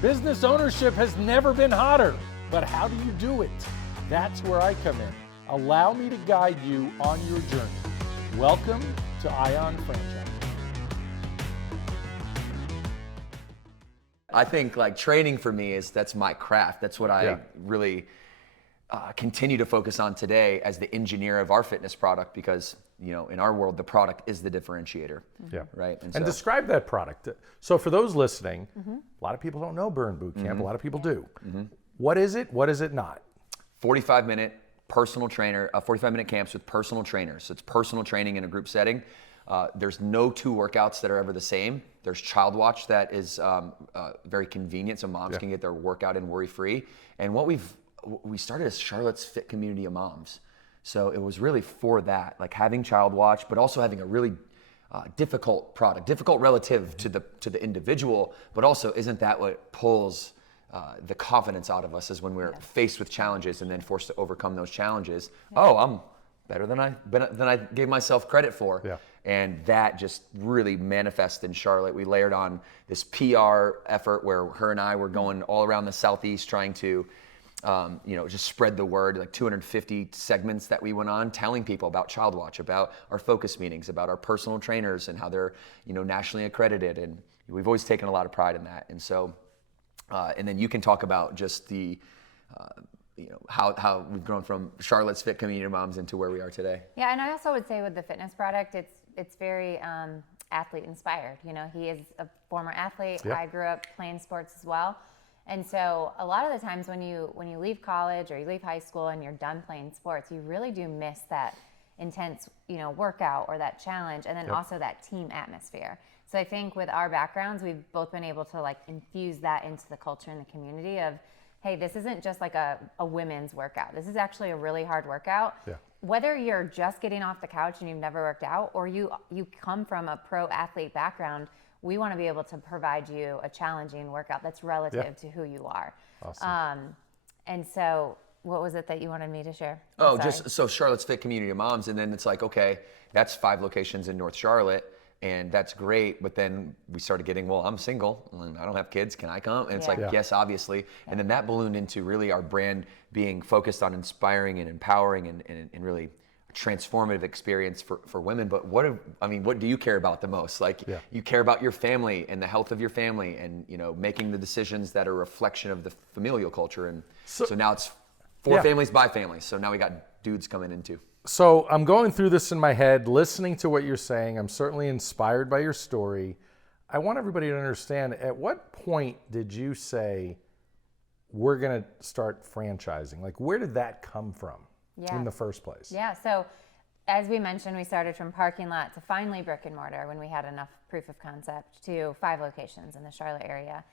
Business ownership has never been hotter, but how do you do it? That's where I come in. Allow me to guide you on your journey. Welcome to Ion Franchise. I think like training for me that's my craft. That's what I really continue to focus on today as the engineer of our fitness product, because in our world the product is the differentiator. Yeah. Right. And describe that product. So for those listening, a lot of people don't know Burn Boot Camp. A lot of people do. What is it? What is it not? 45-minute personal trainer, 45-minute camps with personal trainers. So it's personal training in a group setting. There's no two workouts that are ever the same. There's Child Watch that is very convenient, so moms can get their workout in worry-free. And what we started as Charlotte's Fit Community of Moms. So it was really for that, like having Child Watch, but also having a really difficult product, difficult relative to the individual, but also isn't that what pulls the confidence out of us, is when we're faced with challenges and then forced to overcome those challenges. Oh, I'm better than I gave myself credit for. Yeah. And that just really manifested in Charlotte. We layered on this PR effort where her and I were going all around the Southeast trying to just spread the word, like 250 segments that we went on telling people about Child Watch, about our focus meetings, about our personal trainers and how they're, nationally accredited. And we've always taken a lot of pride in that. And so, and then you can talk about just the, how we've grown from Charlotte's Fit Community of Moms into where we are today. Yeah, and I also would say with the fitness product, it's very athlete inspired. He is a former athlete. I grew up playing sports as well. And so a lot of the times when you leave college or you leave high school and you're done playing sports, you really do miss that intense, workout or that challenge, and then also that team atmosphere. So I think with our backgrounds, we've both been able to infuse that into the culture and the community of, hey, this isn't just like a women's workout. This is actually a really hard workout. Yeah. Whether you're just getting off the couch and you've never worked out, or you come from a pro athlete background, we want to be able to provide you a challenging workout that's relative to who you are. Awesome. And so what was it that you wanted me to share? Just so Charlotte's Fit Community of Moms, and then it's like, okay, that's 5 locations in North Charlotte, and that's great. But then we started getting, well, I'm single and I don't have kids. Can I come? And it's like, yes, obviously. Yeah. And then that ballooned into really our brand being focused on inspiring and empowering and really transformative experience for women. But what do you care about the most? You care about your family and the health of your family, and making the decisions that are a reflection of the familial culture. And so now it's for families by families. So now we got dudes coming in too. So I'm going through this in my head, listening to what you're saying. I'm certainly inspired by your story. I want everybody to understand, at what point did you say, we're going to start franchising? Like, where did that come from in the first place? Yeah, so as we mentioned, we started from parking lot to finally brick and mortar when we had enough proof of concept, to 5 locations in the Charlotte area.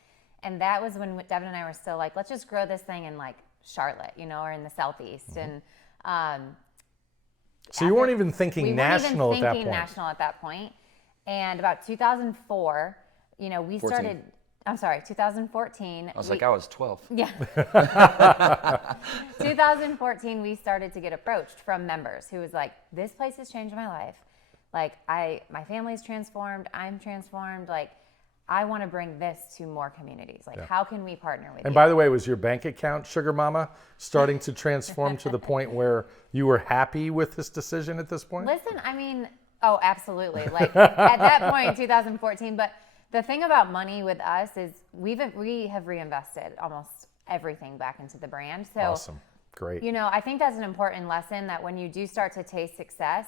And that was when Devan and I were still like, let's just grow this thing in Charlotte, or in the Southeast. And so you weren't even thinking national at that point? We weren't even thinking national at that point. And about 2004, we started... I'm sorry, 2014. I was I was 12. Yeah. 2014, we started to get approached from members who was like, this place has changed my life. My family's transformed, I'm transformed. I want to bring this to more communities. How can we partner with you? And by the way, was your bank account, Sugar Mama, starting to transform to the point where you were happy with this decision at this point? Listen, absolutely. At that point in 2014, but the thing about money with us is we have reinvested almost everything back into the brand. So awesome. Great. I think that's an important lesson, that when you do start to taste success,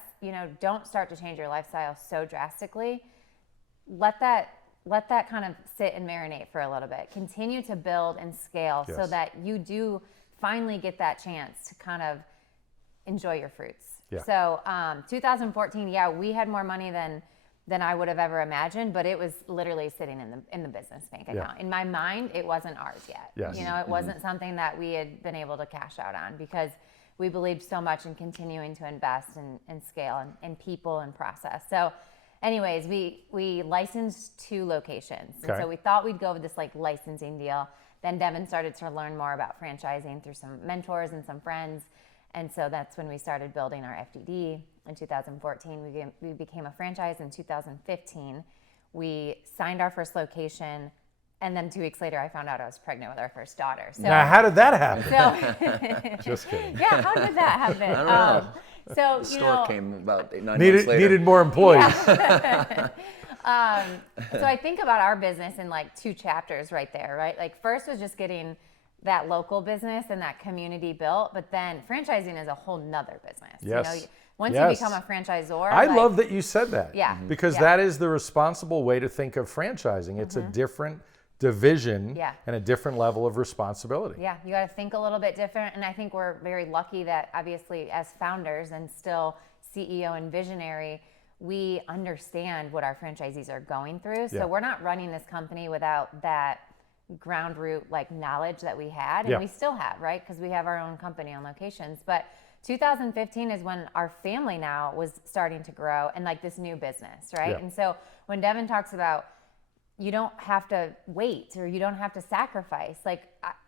don't start to change your lifestyle so drastically. Let that kind of sit and marinate for a little bit. Continue to build and scale so that you do finally get that chance to kind of enjoy your fruits. Yeah. So 2014, we had more money than I would have ever imagined, but it was literally sitting in the business bank account. Yeah. In my mind, it wasn't ours yet. Yes. It wasn't something that we had been able to cash out on, because we believed so much in continuing to invest and scale and people and process. So anyways, we licensed 2 locations. Okay. And so we thought we'd go with this licensing deal. Then Devan started to learn more about franchising through some mentors and some friends. And so that's when we started building our FDD in 2014. We became a franchise in 2015. We signed our first location And then 2 weeks later, I found out I was pregnant with our first daughter. So, Now, how did that happen? so Just kidding. yeah, how did that happen? I don't know. So, The you store know, came about 9 months later. Needed more employees. so I think about our business in like 2 chapters right there, right? Like first was just getting that local business and that community built, but then franchising is a whole nother business. Yes. You know, once Yes. you become a franchisor, I like, love that you said that. Yeah. Because Yeah. that is the responsible way to think of franchising. It's a different division Yeah. and a different level of responsibility. Yeah, you got to think a little bit different. And I think we're very lucky that obviously as founders and still CEO and visionary, we understand what our franchisees are going through. So Yeah. we're not running this company without that ground root like knowledge that we had, and Yeah. we still have, right? Because we have our own company on locations. But 2015 is when our family now was starting to grow and like this new business, right? Yeah. And so when Devan talks about you don't have to wait or you don't have to sacrifice, like,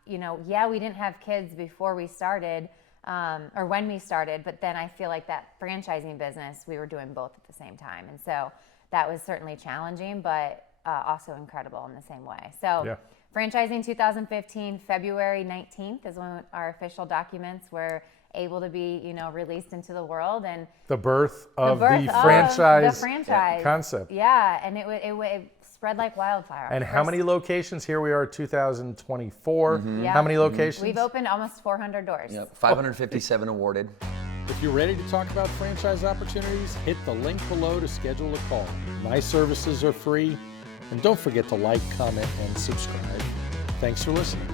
you know, yeah, we didn't have kids before we started or when we started, but then I feel like that franchising business, we were doing both at the same time. And so that was certainly challenging, but also incredible in the same way. So Yeah. franchising 2015, February 19th is when our official documents were able to be, you know, released into the world, and The birth of birth the of franchise, the franchise concept. Yeah, and it spread like wildfire. And how many locations? Here we are, 2024. Yeah. How many locations? We've opened almost 400 doors. Yep, 557 awarded. If you're ready to talk about franchise opportunities, hit the link below to schedule a call. My services are free. And don't forget to like, comment, and subscribe. Thanks for listening.